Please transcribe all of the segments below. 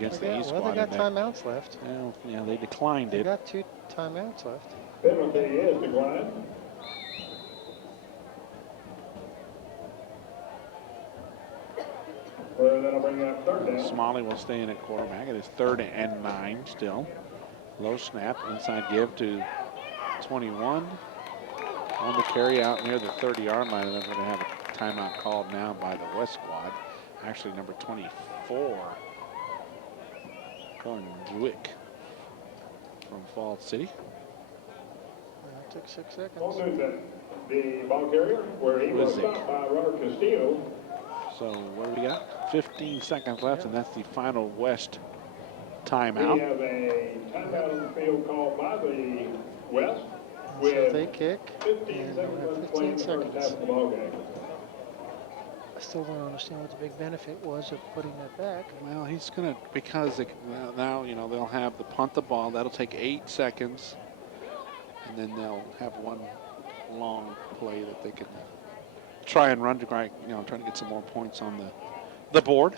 against the East squad. Well, they got timeouts left. Well, yeah, they declined it. They got 2 timeouts left. Penalty is declined. Well, that'll bring up third down. Smalley will stay in at quarterback. It is 3rd and 9 still. Low snap, inside give to 21. On the carry out near the 30-yard line, and then we're going to have a timeout called now by the West squad. Actually, number 24, Colin Zwick from Fall City. That took 6 seconds. The ball carrier, where he was stopped by Robert Castillo. So what do we got? 15 seconds left, and that's the final West timeout. We have a timeout on the field called by the West. So they kick, and we'll have 15 seconds. I still don't understand what the big benefit was of putting that back. Well, he's going to, because they, now, you know, they'll have the punt the ball. That'll take 8 seconds. And then they'll have one long play that they can try and run to, you know, try to get some more points on the board.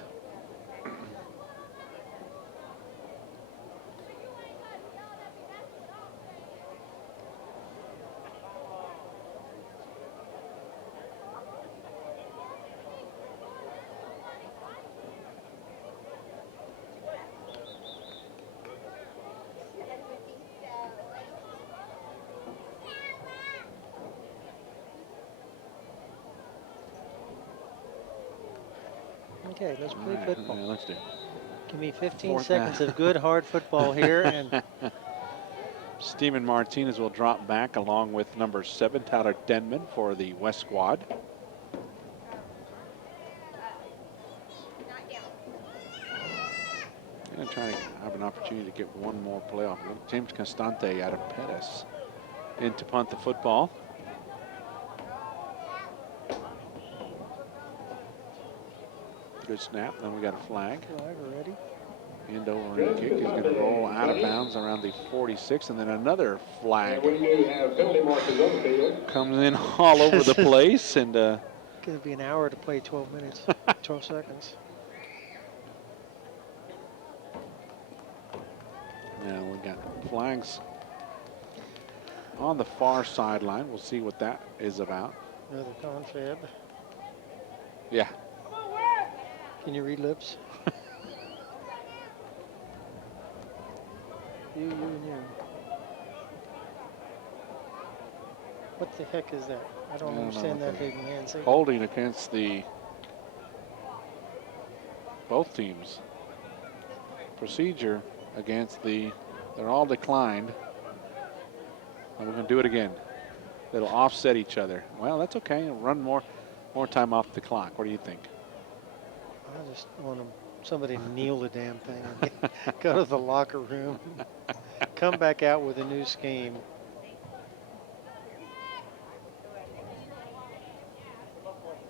Okay, let's play football. Yeah, let's do it. Give me 15 seconds of good, hard football here. And Steven Martinez will drop back along with number 7, Tyler Denman, for the West squad. And trying to have an opportunity to get one more playoff. James Constante out of Pettis in to punt the football. Good snap, then we got a flag. Flag already. End over end kick. He's going to roll out of bounds around the 46, and then another flag. Comes in all over the place, and going to be an hour to play 12 minutes, 12 seconds. Now we got flags on the far sideline. We'll see what that is about. Another confab. Yeah. Can you read lips? You, and you. What the heck is that? I don't understand that big hand signal. Holding against the both teams. Procedure against the, they're all declined. And we're going to do it again. It'll offset each other. Well, that's okay. Run more time off the clock. What do you think? I just want somebody to kneel the damn thing and go to the locker room, come back out with a new scheme.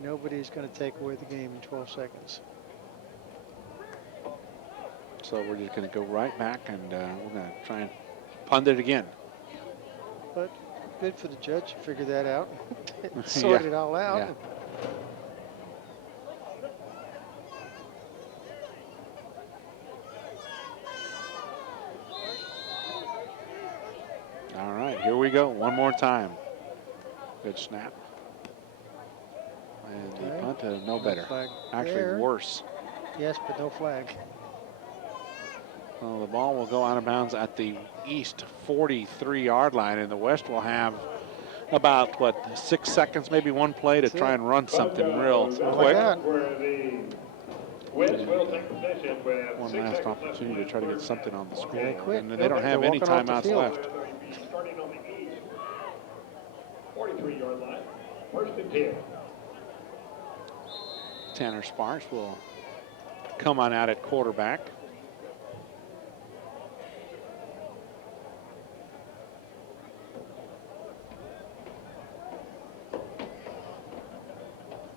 Nobody's going to take away the game in 12 seconds. So we're just going to go right back, and we're going to try and punt it again. But good for the judge to figure that out, sort it all out. Yeah. All right, here we go. One more time. Good snap. And the punt, no better. Actually, there. Worse. Yes, but no flag. Well, the ball will go out of bounds at the east 43-yard line, and the West will have about, what, 6 seconds, maybe one play to try and run something real quick. One last opportunity to try to get something on the score. And they don't have any timeouts left. Starting on the east 43-yard line, 1st and 10. Tanner Sparks will come on out at quarterback.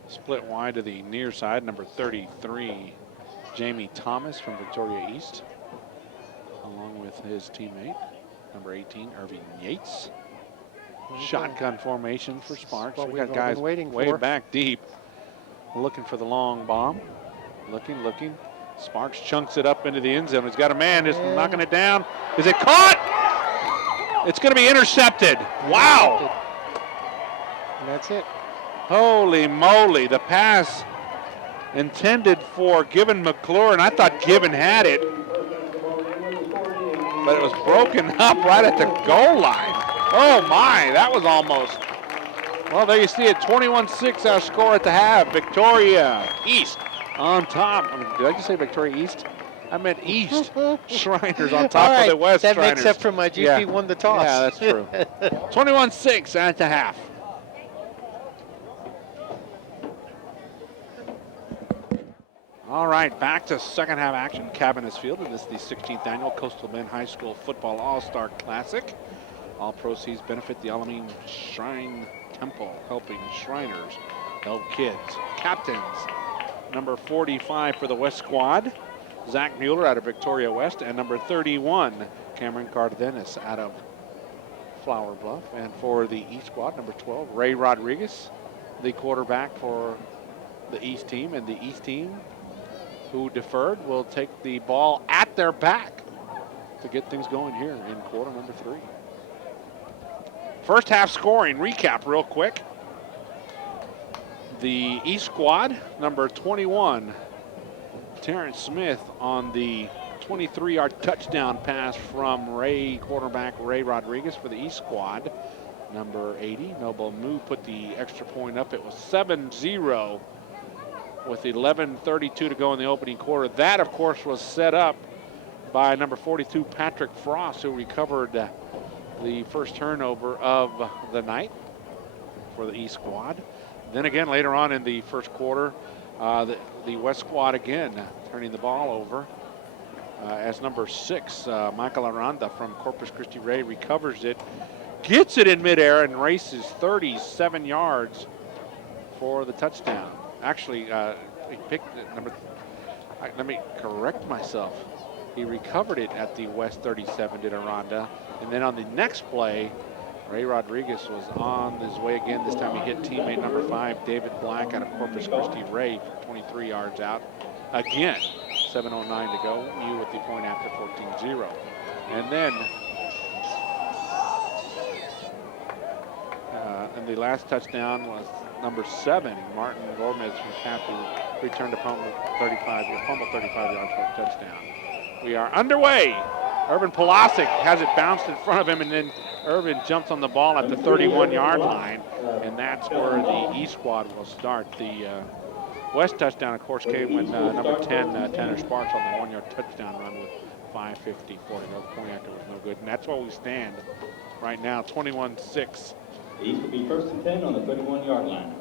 Split wide to the near side, number 33, Jamie Thomas from Victoria East, along with his teammate, number 18, Irving Yates. Shotgun formation for Sparks. We got guys way back deep looking for the long bomb. Looking. Sparks chunks it up into the end zone. He's got a man, just knocking it down. Is it caught? It's going to be intercepted. Wow. And that's it. Holy moly. The pass intended for Gibbon McClure, and I thought Gibbon had it. But it was broken up right at the goal line. Oh my, that was almost. Well, there you see it, 21-6 our score at the half. Victoria East on top. Did I just say Victoria East? I meant East. Shriners on top of the West that Shriners. makes up for my GP won the toss. Yeah, that's true. 21-6 at the half. All right, back to second half action. Cabinets Field, and this is the 16th annual Coastal Bend High School Football All-Star Classic. All proceeds benefit the Alameen Shrine Temple, helping Shriners help kids. Captains, number 45 for the West Squad, Zach Mueller out of Victoria West, and number 31, Cameron Cardenas out of Flower Bluff. And for the East Squad, number 12, Ray Rodriguez, the quarterback for the East team. And the East team, who deferred, will take the ball at their back to get things going here in quarter number 3. First half scoring recap real quick. The East Squad, number 21, Terrence Smith on the 23-yard touchdown pass from quarterback Ray Rodriguez for the East Squad. Number 80, Noble Moo, put the extra point up. It was 7-0 with 11:32 to go in the opening quarter. That, of course, was set up by number 42, Patrick Frost, who recovered the first turnover of the night for the East Squad. Then again, later on in the first quarter, the West Squad again turning the ball over as number 6, Michael Aranda from Corpus Christi Ray recovers it, gets it in midair and races 37 yards for the touchdown. Actually, he picked it let me correct myself. He recovered it at the West 37, did Aranda. And then on the next play, Ray Rodriguez was on his way again. This time he hit teammate number 5, David Black out of Corpus Christi Ray for 23 yards out. Again, 7:09 to go. Mew with the point after 14-0. And then and the last touchdown was number 7, Martin Gomez, who had to return to fumble 35 yards for a touchdown. We are underway. Urban Polasic has it bounced in front of him, and then Urban jumps on the ball at the 31-yard line, and that's where the East Squad will start. The West touchdown, of course, came when number 10, Tanner Sparks, on the 1-yard touchdown run with 5:54 to go. Point after was no good, and that's where we stand right now, 21-6. East will be first and 10 on the 31-yard line.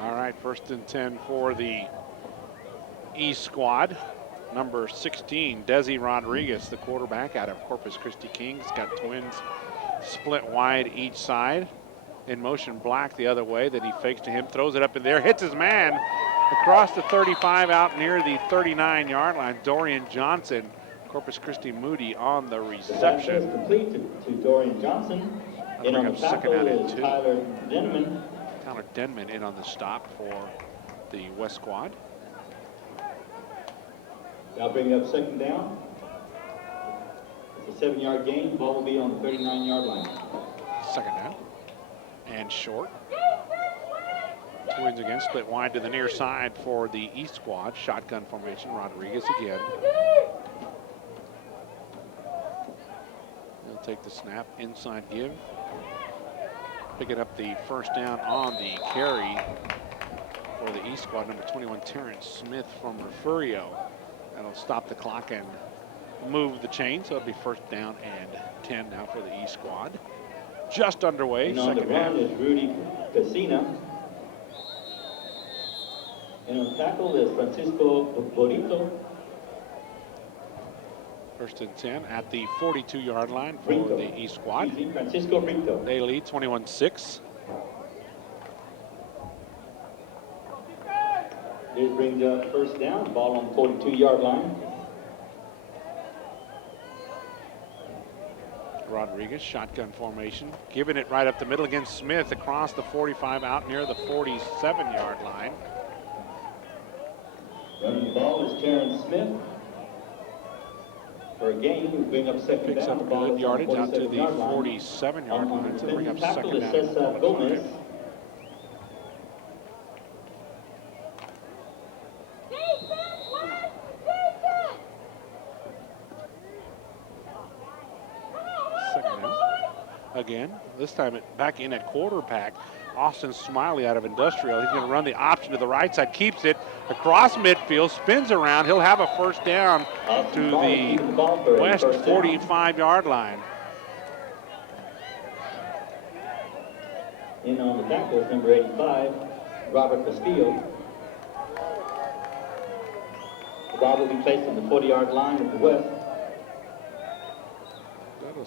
All right, first and 10 for the East Squad. Number 16, Desi Rodriguez, the quarterback out of Corpus Christi Kings. Got twins split wide each side. In motion, Black the other way. Then he fakes to him, throws it up in there, hits his man across the 35 out near the 39-yard line. Dorian Johnson, Corpus Christi Moody on the reception. Complete to Dorian Johnson. In on the tackle is Tyler Denman. Tyler Denman in on the stop for the West Squad. That'll bring up second down. It's a 7-yard gain. The ball will be on the 39-yard line. Second down. And short. Twins again, split wide to the near side for the East Squad. Shotgun formation, Rodriguez again. He'll take the snap, inside give. Picking up the first down on the carry for the East Squad, number 21, Terrence Smith from Refugio. That'll stop the clock and move the chain, so it'll be first down and 10 now for the East Squad. Just underway, and on the run is Rudy Casina. And on tackle is Francisco Borito. First and 10 at the 42-yard line for the East squad. Francisco Brito. They lead 21-6. This brings up first down, ball on the 42-yard line. Rodriguez, shotgun formation, giving it right up the middle against Smith across the 45 out near the 47-yard line. Running the ball is Terrence Smith. For a gain, we bring up second Picks down. up good yardage out to the 47-yard line to bring up second down. And 5. Second down. Again, this time back in at quarterback. Austin Smiley out of Industrial. He's going to run the option to the right side, keeps it across midfield, spins around. He'll have a first down to the west 45-yard line. In on the tackle is number 85, Robert Castillo. The ball will be placed on the 40-yard line of the west. That'll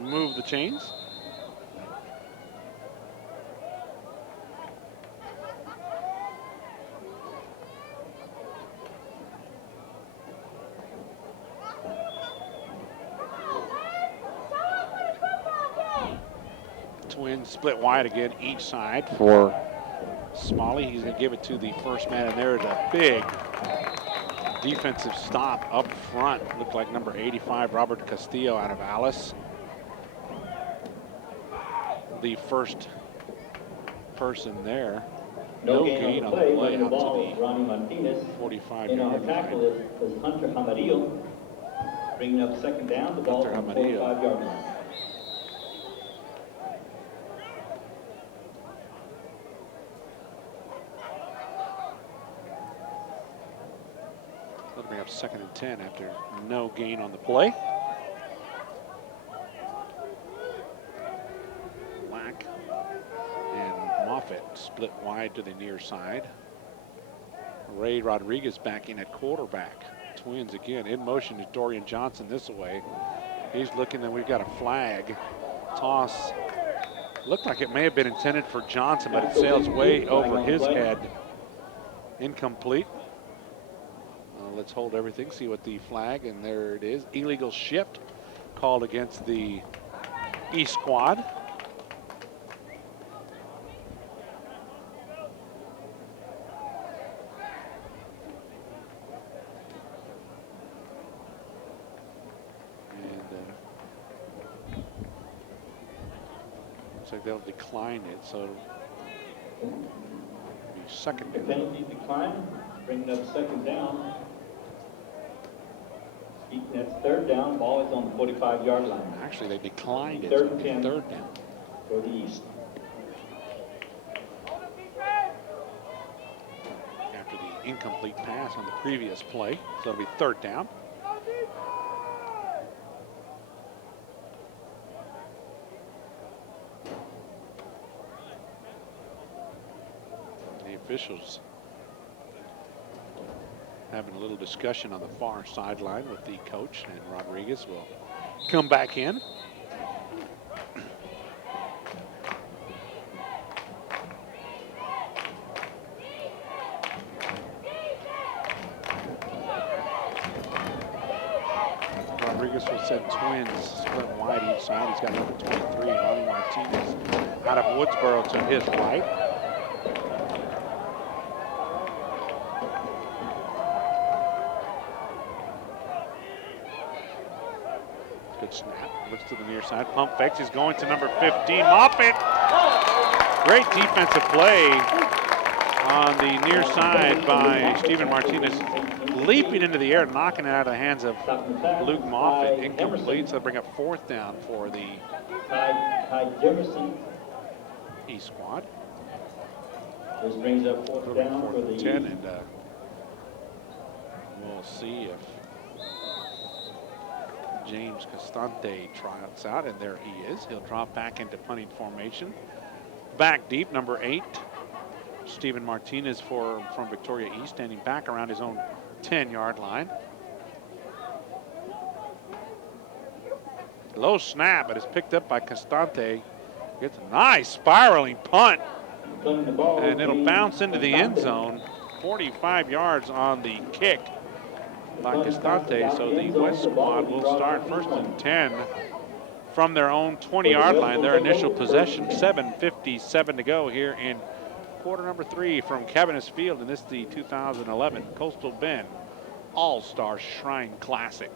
move the chains. Twins split wide again each side for Smalley. He's going to give it to the first man, and there's a big defensive stop up front. Looked like number 85, Robert Castillo out of Alice. The first person there. No gain on the play out to the Ronnie Martinez. 45-yard tackle line. is Hunter Hamarillo. Bringing up second down, the ball on the 45-yard line. That'll bring up second and 10 after no gain on the play. Black and Moffitt split wide to the near side. Ray Rodriguez back in at quarterback. Twins again in motion to Dorian Johnson this way. He's looking, and we've got a flag. Toss. Looked like it may have been intended for Johnson, but it sails way over his head. Incomplete. Let's hold everything, see what the flag, and there it is. Illegal shift called against the East squad. And looks like they'll decline it, so it'll be second down. Penalty decline, bringing up second down. That's third down. Ball is on the 45-yard line. Actually, they declined it. Third So and 10 third down for the East. after the incomplete pass on the previous play. So it'll be third down. The officials having a little discussion on the far sideline with the coach, and Rodriguez will come back in. Rodriguez will send Twins split wide each side. He's got number 23, Ronnie Martinez, out of Woodsboro to his right. Good snap, looks to the near side, pump fakes, he's going to number 15, Moffitt. Great defensive play on the near side by Steven Martinez, leaping into the air, knocking it out of the hands of Luke Moffitt. Incomplete, so bring up fourth down for the East squad. This brings up fourth down for the 10, and we'll see if James Costante trots out, and there he is. He'll drop back into punting formation. Back deep, number 8, Steven Martinez from Victoria East, standing back around his own 10-yard line. Low snap, but it's picked up by Castante. Gets a nice spiraling punt, Punting the ball and it'll being bounce into the end Castante. zone. 45 yards on the kick by Punt bounces Castante. out So the the end zone. West The ball squad will be will brought start up first to and 20. 10 from their own 20-yard line. Their initial possession. 7:57 to go here in quarter number 3 from Cavaniss Field, and this is the 2011 Coastal Bend All-Star Shrine Classic.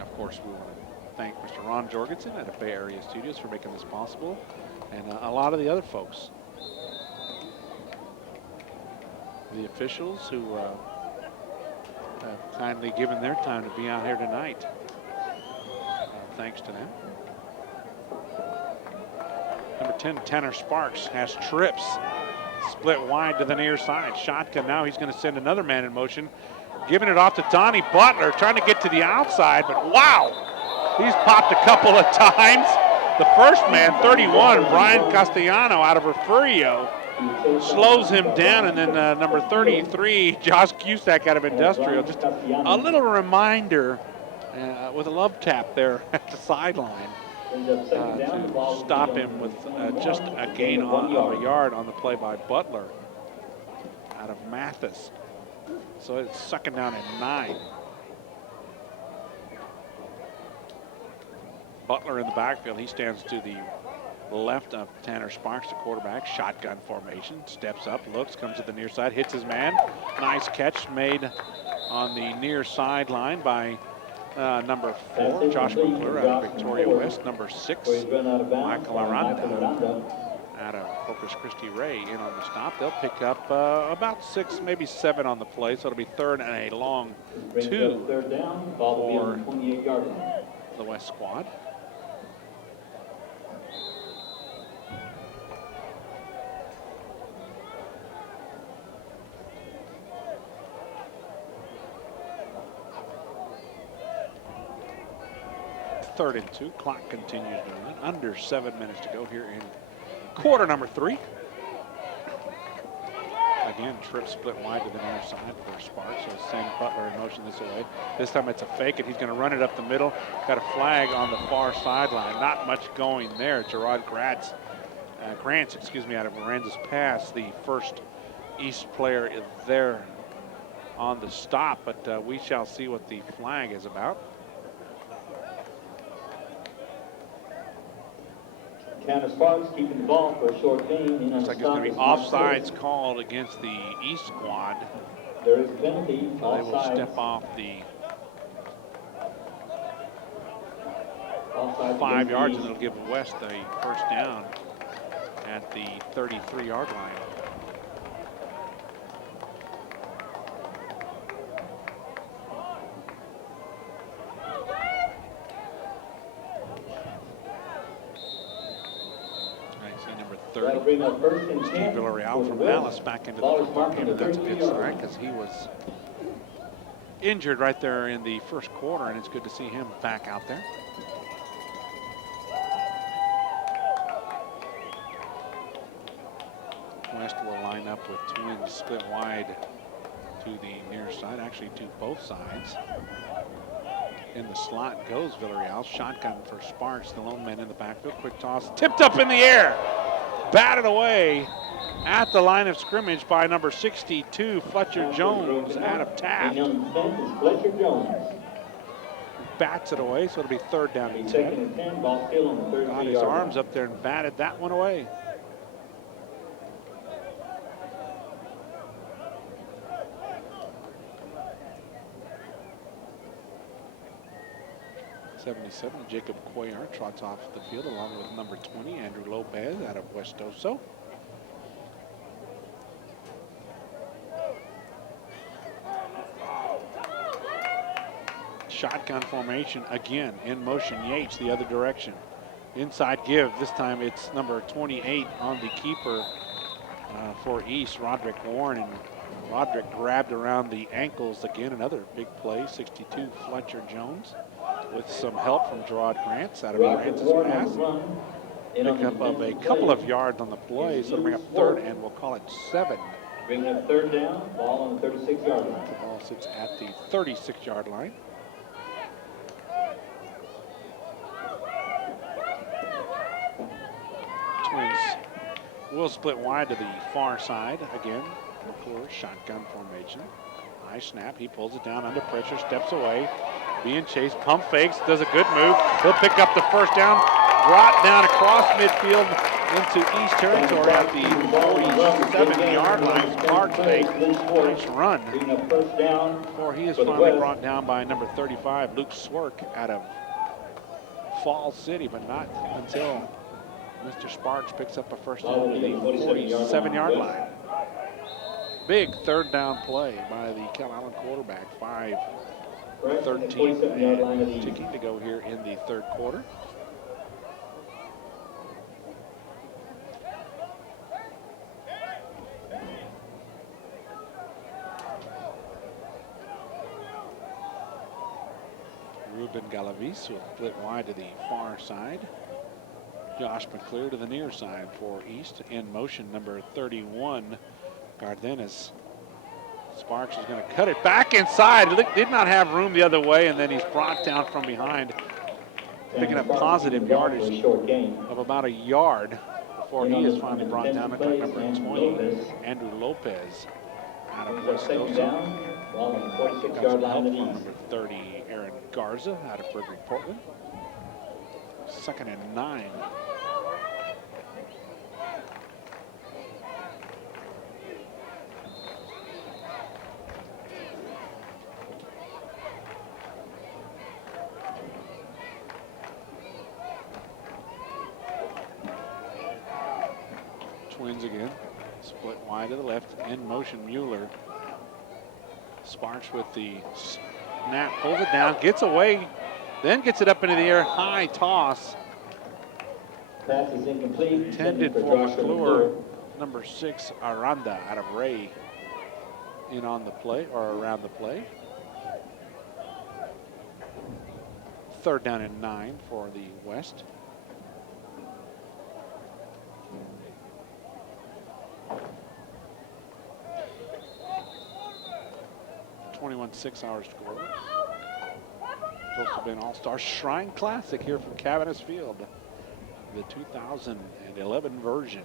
Of course, we want to thank Mr. Ron Jorgensen at Bay Area Studios for making this possible, and a lot of the other folks. The officials who have kindly given their time to be out here tonight. Thanks to them. Number 10, Tanner Sparks, has trips. Split wide to the near side. Shotgun now, he's going to send another man in motion. Giving it off to Donnie Butler, trying to get to the outside, but wow! He's popped a couple of times. The first man, 31, Brian Castellano out of Refugio, slows him down, and then number 33, Josh Cusack out of Industrial. Just a little reminder with a love tap there at the sideline to stop him with just a gain of a yard on the play by Butler out of Mathis. So it's second down at 9. Butler in the backfield. He stands to the left of Tanner Sparks, the quarterback. Shotgun formation. Steps up, looks, comes to the near side, hits his man. Nice catch made on the near sideline by number 4, Josh McClure out of Victoria West. Number 6, Michael Aranda out of Corpus Christi Ray in on the stop. They'll pick up about 6, maybe 7 on the play, so it'll be third and a long 2 Third down, ball will be on the 28-yard line. the West squad. Third and 2, clock continues to run. Under 7 minutes to go here in quarter number 3. Again, trip split wide to the near side for Sparks. So send Butler in motion this way. This time it's a fake, and he's going to run it up the middle. Got a flag on the far sideline. Not much going there. Gerard Grants, out of Lorenzo's pass, the first East player is there on the stop, but we shall see what the flag is about. Tanner Sparks keeping the ball for a short gain. Looks like it's going to be offsides called against the East squad. There is a penalty. So they will step off the 5 yards, and it'll give West a first down at the 33-yard line. That'll bring up first and 10 Steve Villarreal from Alice back into the football game. That's a good sign because he was injured right there in the first quarter, and it's good to see him back out there. West will line up with twins split wide to the near side, actually to both sides. In the slot goes Villarreal. Shotgun for Sparks, the lone man in the backfield. Quick toss, tipped up in the air. Batted away at the line of scrimmage by number 62, Fletcher Jones, out of Taft. Fletcher Jones Bats it away, so it'll be third down and 10. Ball still on the 33-yard Got his arms up there and batted that one away. '77, Jacob Cuellar trots off the field along with number 20, Andrew Lopez out of West Oso. Shotgun formation again, in motion. Yates the other direction. Inside give, this time it's number 28 on the keeper for East, Roderick Warren. And Roderick grabbed around the ankles again, another big play, 62, Fletcher Jones, with some help from Gerard Grants out of Francis pass. Pickup of a couple of yards on the play, so it'll bring up third, and we'll call it 7. Bringing up third down, ball on the 36-yard line. The ball sits at the 36-yard line. Twins will split wide to the far side again. McClure, shotgun formation. High snap, he pulls it down under pressure, steps away, being chased, pump fakes, does a good move. He'll pick up the first down, brought down across midfield into East territory at the 47-yard line. Sparks a nice run before he is finally brought down by number 35, Luke Swerk, out of Falls City, but not until Mr. Sparks picks up a first down at the 47-yard line. Big third down play by the Cal Island quarterback, 5:13 and ticking to go here in the third quarter. Ruben Galavis will split wide to the far side. Josh McClure to the near side for East. In motion, number 31, Cardenas. Sparks is going to cut it back inside. Did not have room the other way, and then he's brought down from behind, picking up positive yardage of about a yard before he is finally brought down. At number 20, Andrew Lopez out of West Coast. Number 30, Aaron Garza out of Frederick, Portland. 2nd and 9. Twins again, split wide to the left, in motion Mueller. Sparks with the snap, pulls it down, gets away, then gets it up into the air, high toss. Pass is incomplete. Intended for McClure, number 6, Aranda out of Ray, in on the play, or around the play. 3rd down and 9 for the West. .21 hours score. Supposed to have been All-Star Shrine Classic here from Cavanis Field, the 2011 version.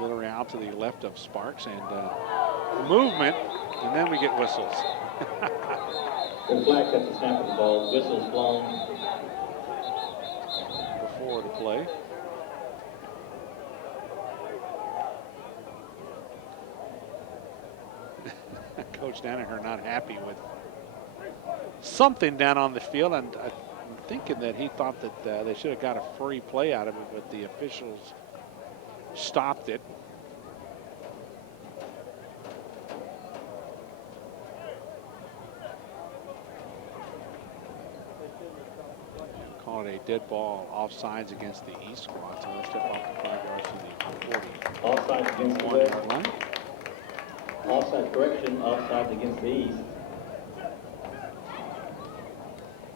Villarreal to the left of Sparks, and movement, and then we get whistles. The flag at the snap of the ball, whistles blown. Before the play. Coach Danaher not happy with something down on the field, and I'm thinking that he thought that they should have got a free play out of it, but the officials stopped it. Call it a dead ball, offsides against the East squad, so they'll step off the 5 yards to the 40. Offside against the West. Offside correction, offside against the East.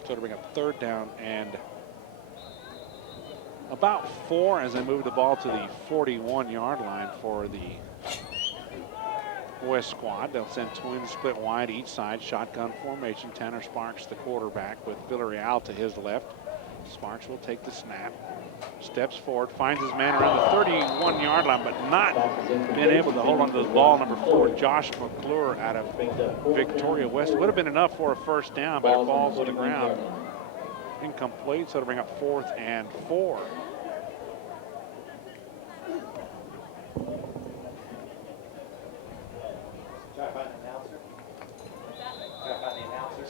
So to bring up 3rd down and about 4 as they move the ball to the 41-yard line for the West squad. They'll send Twins split wide each side, shotgun formation. Tanner Sparks, the quarterback, with Villarreal to his left. Sparks will take the snap, steps forward, finds his man around the 31-yard line, but not being able to hold on to the ball. Number 4, Josh McClure out of Victoria West. Would have been enough for a first down, but it falls to the ground. Incomplete, so to bring up 4th and 4.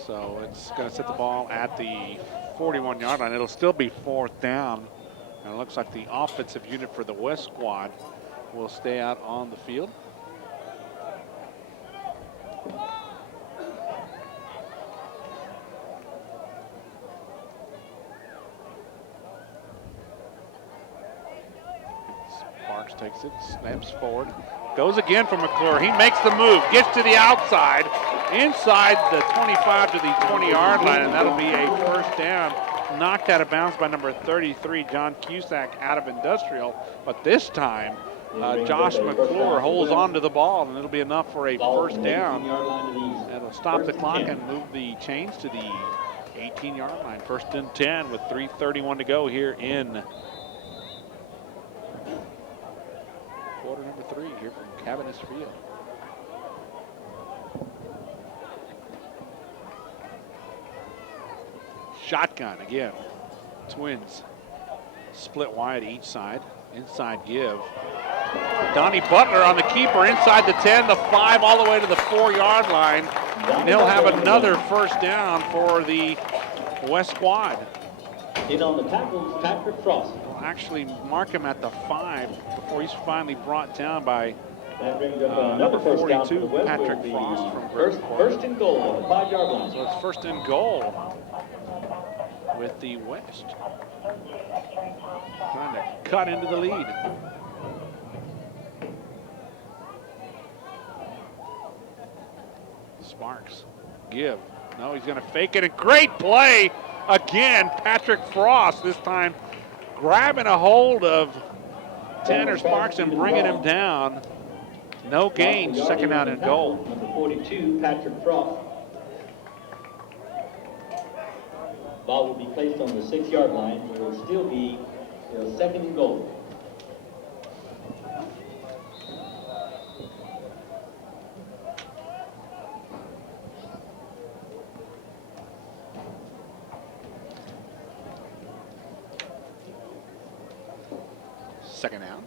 So it's going to set the ball at the 41-yard line. It'll still be 4th down. And it looks like the offensive unit for the West squad will stay out on the field. Sparks takes it, snaps forward, Goes again for McClure. He makes the move, gets to the outside, inside the 25 to the 20-yard line, and that'll be a first down. Knocked out of bounds by number 33, John Cusack, out of Industrial. But this time, Josh McClure holds on to the ball, and it'll be enough for a first down. That'll stop the clock and move the chains to the 18-yard line. First and 10 with 3:31 to go here in quarter number 3 here from Cabinets Field. Shotgun again. Twins split wide each side. Inside give. Donnie Butler on the keeper inside the 10, the 5, all the way to the 4-yard line. And he'll have another first down for the West squad. In on the tackle, Patrick Frost. We'll actually mark him at the 5 before he's finally brought down by That brings up another first down for the 42, West. Patrick Frost from Griswold. First and goal on the 5-yard line. So it's first and goal with the West. Trying to cut into the lead. Sparks, give. No, he's going to fake it. A great play again. Patrick Frost this time grabbing a hold of Tanner Sparks and bringing him down. No gain, second out and goal. Number 42, Patrick Frost. Ball will be placed on the 6-yard line. It will still be second and goal. Second down.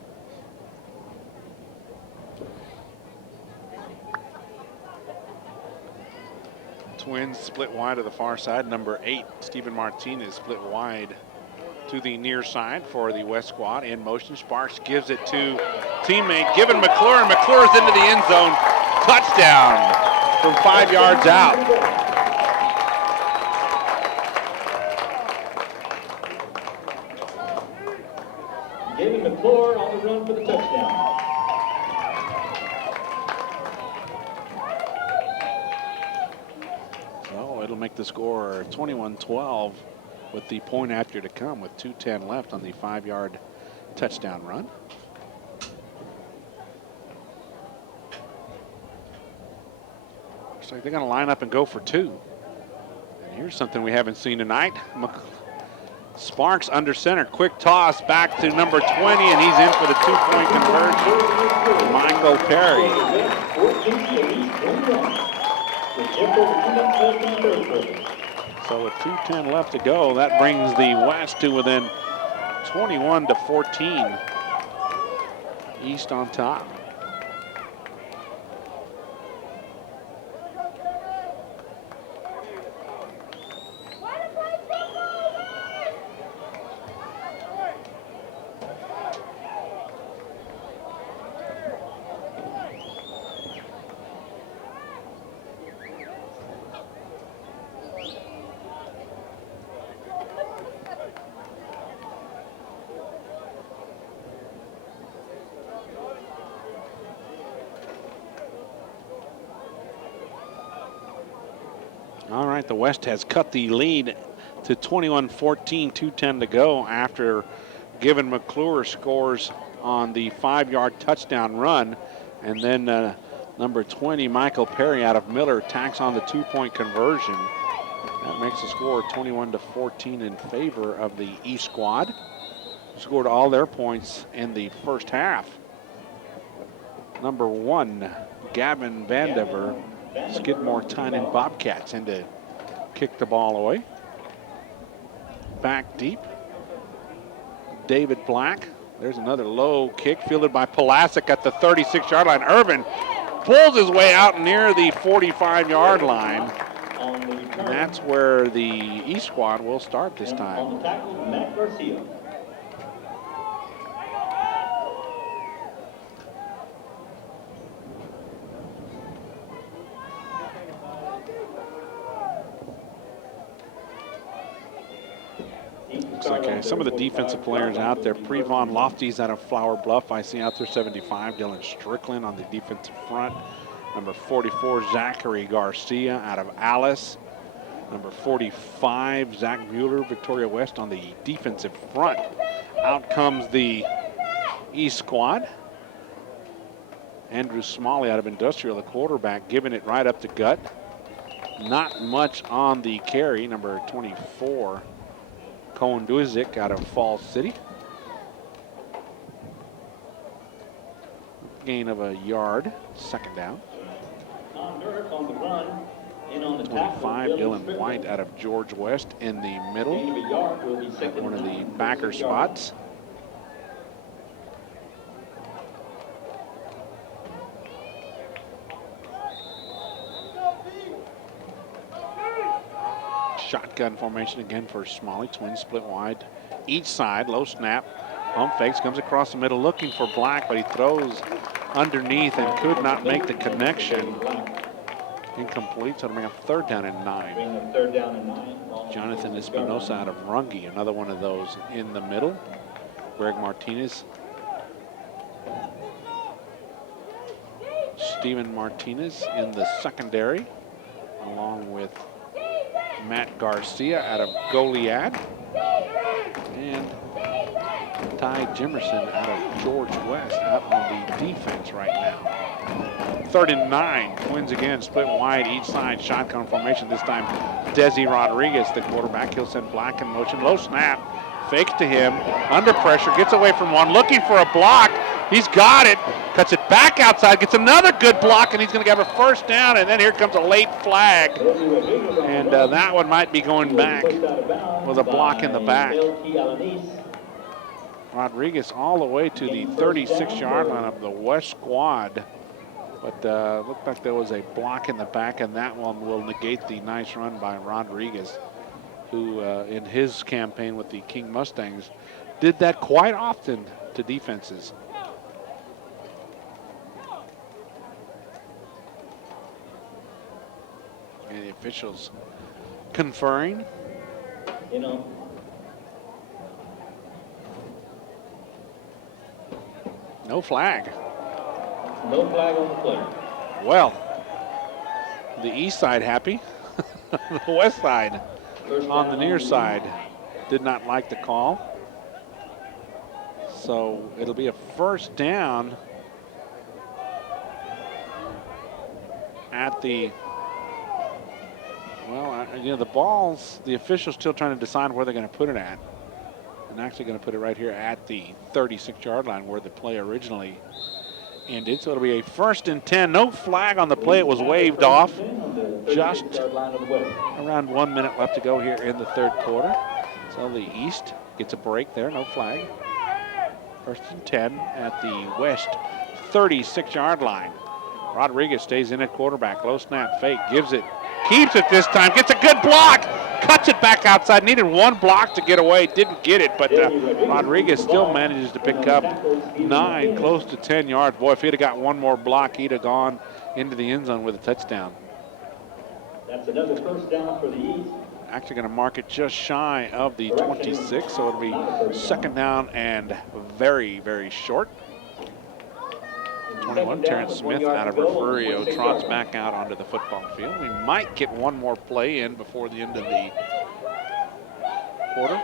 Twins split wide to the far side. Number 8, Stephen Martinez, split wide to the near side for the West squad. In motion, Sparks gives it to teammate, giving McClure, and McClure's into the end zone. Touchdown from 5 yards out. David McClure on the run for the touchdown. So it'll make the score 21-12 with the point after to come with 2:10 left on the 5-yard touchdown run. Looks like they're going to line up and go for 2. And here's something we haven't seen tonight. Sparks under center, quick toss back to number 20, and he's in for the 2-point conversion. Michael Perry. So with 2:10 left to go, that brings the West to within 21-14. East on top. All right, the West has cut the lead to 21-14, 2:10 to go after Given McClure scores on the 5-yard touchdown run. And then number 20, Michael Perry out of Miller, tacks on the 2-point conversion. That makes the score 21-14 in favor of the East squad. Scored all their points in the first half. Number 1, Gavin Vandiver, Skidmore Tynan Bobcats, in to kick the ball away. Back deep. David Black. There's another low kick fielded by Pulasic at the 36-yard line. Irvin pulls his way out near the 45-yard line. And that's where the East squad will start this time. On the tackle, Matt Garcia. looks like some of the defensive players out there. Prevon Lofties out of Flower Bluff, I see out there, 75. Dylan Strickland on the defensive front. Number 44, Zachary Garcia out of Alice. Number 45, Zach Mueller, Victoria West on the defensive front. Out comes the East squad. Andrew Smalley out of Industrial, the quarterback, giving it right up the gut. Not much on the carry. Number 24, Cohen Duizik out of Falls City. Gain of a yard, second down. 25, Dylan White out of George West in the middle. One of the backer spots. Shotgun formation again for Smalley. Twins split wide each side. Low snap. Pump fakes. Comes across the middle looking for Black, but he throws underneath and could not make the connection. Incomplete, so it'll bring up 3rd down and 9. Jonathan Espinosa out of Runge, another one of those in the middle. Greg Martinez. Steven Martinez in the secondary, along with Matt Garcia out of Goliad. And Ty Jimerson out of George West out on the defense right now. 3rd and 9. Twins again split wide each side. Shotgun formation this time. Desi Rodriguez, the quarterback. He'll send Black in motion. Low snap. Fakes to him. Under pressure. Gets away from one. Looking for a block. He's got it. Cuts it back outside. Gets another good block, and he's going to get a 1st down. And then here comes a late flag. And that one might be going back with a block in the back. Rodriguez all the way to the 36-yard line of the West squad. But looked like there was a block in the back, and that one will negate the nice run by Rodriguez, who in his campaign with the King Mustangs did that quite often to defenses. And the officials conferring. No flag. No flag on the play. Well, the east side happy. The west side on the near side did not like the call. So it'll be a 1st down at the, well, the balls, the officials still trying to decide where they're going to put it at. And actually going to put it right here at the 36-yard line where the play originally ended. So it'll be a 1st and 10. No flag on the play. It was waved off. Just around 1 minute left to go here in the 3rd quarter. So the East gets a break there. No flag. 1st and 10 at the West 36-yard line. Rodriguez stays in at quarterback. Low snap fake. Gives it. Keeps it this time. Gets a good block. Cuts it back outside. Needed one block to get away. Didn't get it, but Rodriguez still manages to pick up 9, close to 10 yards. Boy, if he'd have got one more block, he'd have gone into the end zone with a touchdown. That's another 1st down for the East. Actually going to mark it just shy of the 26, so it'll be 2nd down and very, very short. 21, Terrence Smith out of Refugio trots back out onto the football field. We might get one more play in before the end of the quarter.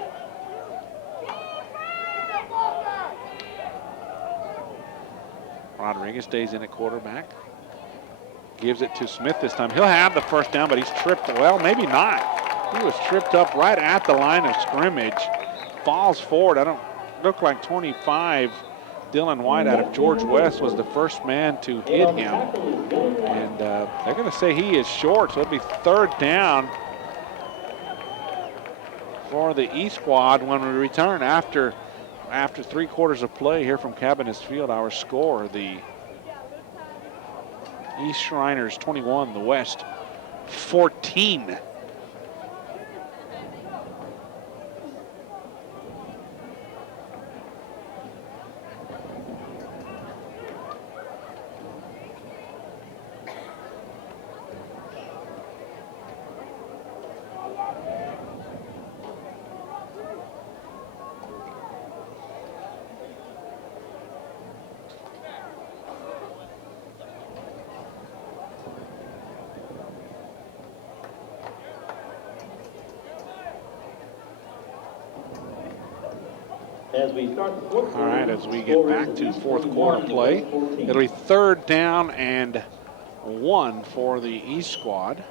Rodriguez stays in at quarterback. Gives it to Smith this time. He'll have the 1st down, but he's tripped. Well, maybe not. He was tripped up right at the line of scrimmage. Falls forward. I don't look like 25. Dylan White out of George West was the first man to hit him. And they're going to say he is short, so it'll be 3rd down for the East squad when we return after 3 quarters of play here from Cabinets Field. Our score, the East Shriners 21, the West 14. As we start the fourth All quarter, right, as we get back to fourth quarter play, it'll be 3rd down and 1 for the East squad.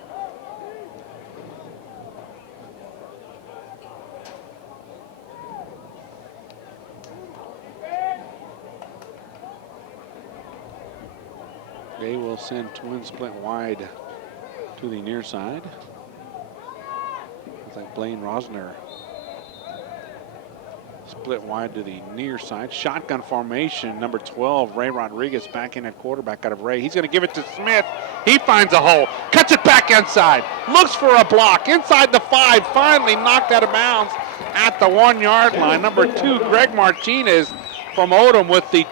They will send twin split wide to the near side. Looks like Blaine Rosner split wide to the near side. Shotgun formation, number 12, Ray Rodriguez back in at quarterback out of Ray. He's going to give it to Smith. He finds a hole, cuts it back inside, looks for a block inside the 5, finally knocked out of bounds at the 1 yard line. Number 2, Greg Martinez from Odom with the